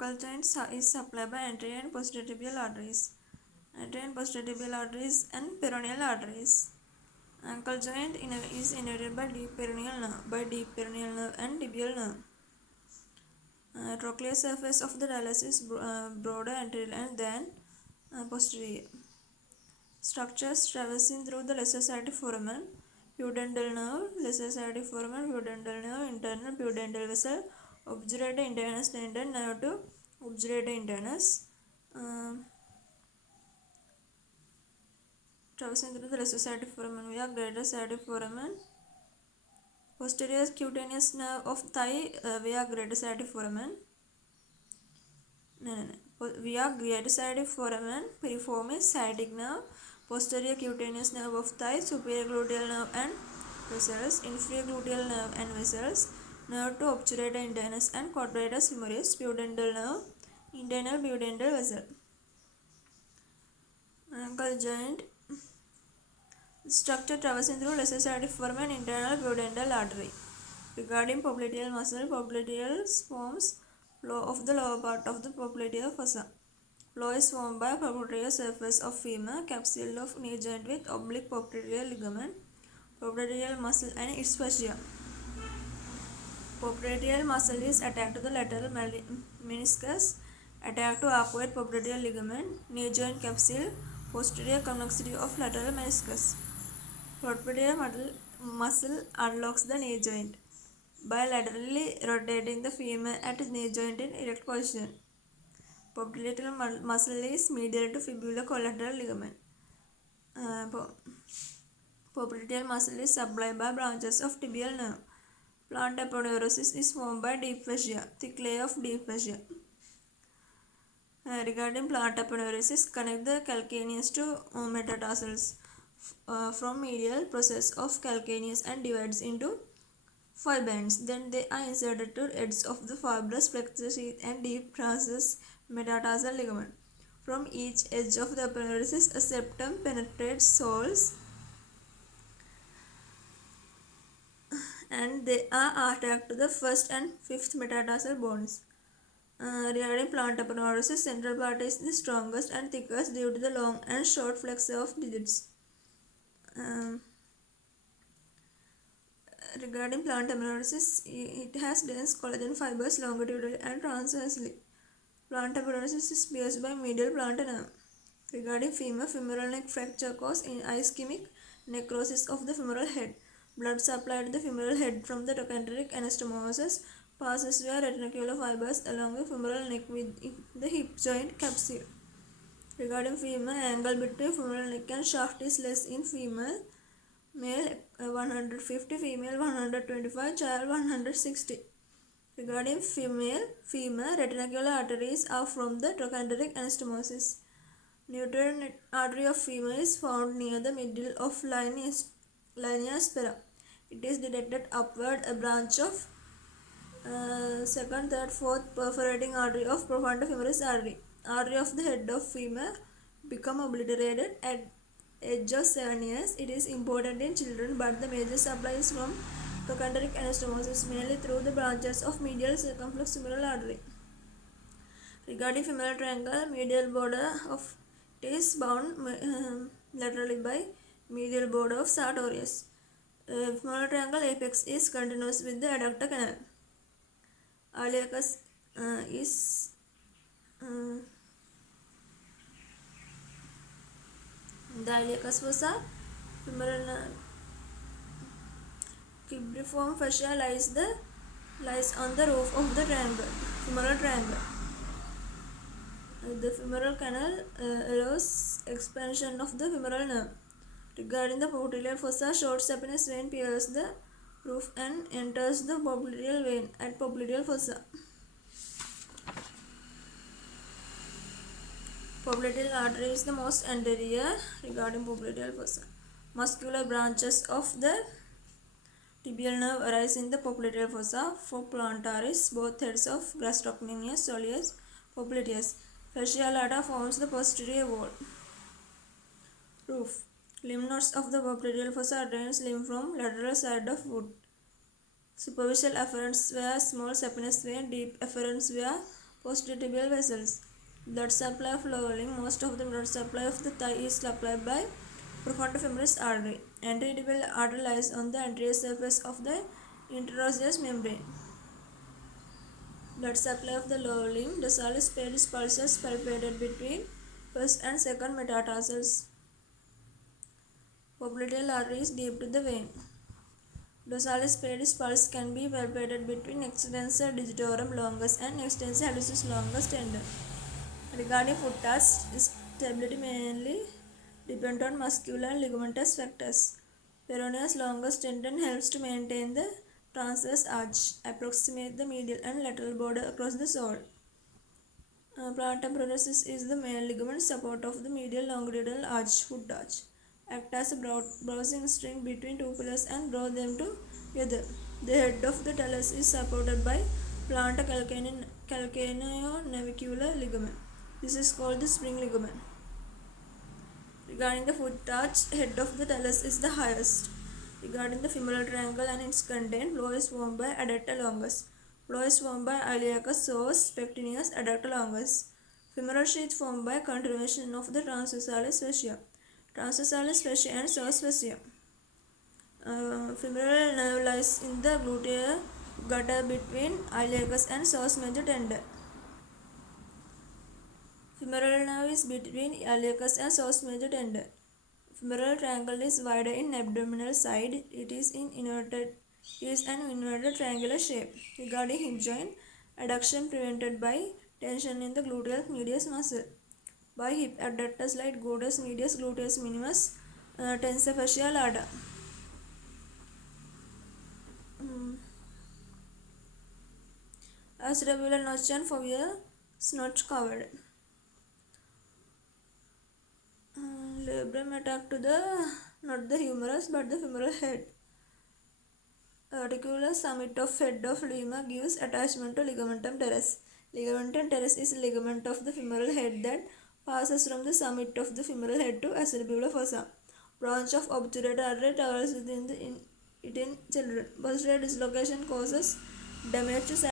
Ankle joint is supplied by anterior and posterior tibial arteries. Anterior and posterior tibial arteries and peroneal arteries. Ankle joint is innervated by deep peroneal nerve and tibial nerve. Trochlear surface of the talus is broader anterior than posterior. Structures traversing through the lesser sciatic foramen, pudendal nerve, lesser sciatic foramen, pudendal nerve, internal pudendal vessel, obturator internus tendon, nerve to obturator internus. Traversing through the lesser sciatic foramen via greater sciatic foramen. Posterior cutaneous nerve of thigh via greater sciatic foramen. Via greater sciatic foramen, piriformis, sciatic nerve, posterior cutaneous nerve of thigh, superior gluteal nerve and vessels, inferior gluteal nerve and vessels, nerve to obturator internus and quadratus femoris, pudendal nerve, internal pudendal vessel. Ankle joint structure traversing through lesser sciatic foramen, internal pudendal artery. Regarding popliteal muscle, popliteal forms flow of the lower part of the popliteal fossa. Flow is formed by popliteal surface of femur, capsule of knee joint with oblique popliteal ligament, popliteal muscle and its fascia. Popliteal muscle is attached to the lateral meniscus, attached to arcuate popliteal ligament, knee joint capsule, posterior convexity of lateral meniscus. Popliteal muscle unlocks the knee joint by laterally rotating the femur at knee joint in erect position. Popliteal muscle is medial to fibular collateral ligament. Popliteal muscle is supplied by branches of tibial nerve. Plantar aponeurosis is formed by deep fascia, thick layer of deep fascia. Regarding plantar aponeurosis, connect the calcaneus to metatarsals from medial process of calcaneus and divides into 5 bands. Then they are inserted to edges of the fibrous flexor sheath and deep transverse metatarsal ligament. From each edge of the aponeurosis, a septum penetrates soles and they are attached to the first and fifth metatarsal bones. Regarding plantar aponeurosis, central part is the strongest and thickest due to the long and short flexor of digits. Regarding plantar aponeurosis, it has dense collagen fibers longitudinally and transversely. Plantar aponeurosis is pierced by medial plantar nerve. Regarding femur, femoral neck fracture causes ischemic necrosis of the femoral head. Blood supply to the femoral head from the trochanteric anastomosis passes via retinacular fibers along the femoral neck with the hip joint capsule. Regarding femur, angle between femoral neck and shaft is less in female, male 150, female 125, child 160. Regarding female femur, retinacular arteries are from the trochanteric anastomosis. Nutrient artery of femur is found near the middle of linea aspera. It is directed upward, a branch of second, third, fourth perforating artery of profunda femoris artery. Artery of the head of femur become obliterated at age of 7 years. It is important in children, but the major supply is from trochanteric anastomosis, mainly through the branches of medial circumflex femoral artery. Regarding femoral triangle, medial border of it is bound laterally by medial border of sartorius. Femoral triangle apex is continuous with the adductor canal. Iliacus is the iliacus fossa. Femoral cubriform fascia lies on the roof of the femoral triangle. The femoral canal allows expansion of the femoral nerve. Regarding the popliteal fossa, short saphenous vein pierces the roof and enters the popliteal vein at popliteal fossa. Popliteal artery is the most anterior. Regarding popliteal fossa, muscular branches of the tibial nerve arise in the popliteal fossa. For plantaris, both heads of gastrocnemius, soleus, popliteus. Fascia lata forms the posterior wall. Roof. Lymph nodes of the popliteal fossa drains lymph from lateral side of foot. Superficial afferents via small saphenous vein, deep afferents via Posterolateral vessels. Blood supply of lower limb. Most of the blood supply of the thigh is supplied by profundifemoris artery. Anterior artery lies on the anterior surface of the interosseous membrane. Blood supply of the lower limb. Dorsalis pedis pulses palpated between first and second metatarsals. Popliteal artery is deep to the vein. Dorsalis pedis pulse can be palpated between extensor digitorum longus and extensor hallucis longus tendon. Regarding foot touch, stability mainly depends on muscular and ligamentous factors. Peroneus longus tendon helps to maintain the transverse arch, approximate the medial and lateral border across the sole. Plantar processus is the main ligament support of the medial longitudinal arch, foot arch. Act as a browsing string between two pillars and draw them together. The head of the talus is supported by plantar calcaneonavicular ligament. This is called the spring ligament. Regarding the foot arch, head of the talus is the highest. Regarding the femoral triangle and its content, floor is formed by adductor longus. Floor is formed by iliacus, psoas, pectineus, adductor longus. Femoral sheath formed by continuation of the transversalis fascia. Transversalis fascia and psoas fascia. Femoral nerve lies in the gluteal gutter between iliacus and psoas major tendon. Femoral nerve is between iliacus and psoas major tendon. Femoral triangle is wider in abdominal side. It is an inverted triangular shape. Regarding hip joint, adduction prevented by tension in the gluteal medius muscle. By hip adductors like gluteus medius, gluteus minimus, tensor fascia lata. Acetabular notch and fovea notch covered. Labrum attack to the not the humerus but the femoral head. Articular summit of head of lemur gives attachment to ligamentum teres. Ligamentum teres is a ligament of the femoral head that passes from the summit of the femoral head to acetabular fossa. Branch of obturator artery travels within it in children. Posterior dislocation causes damage to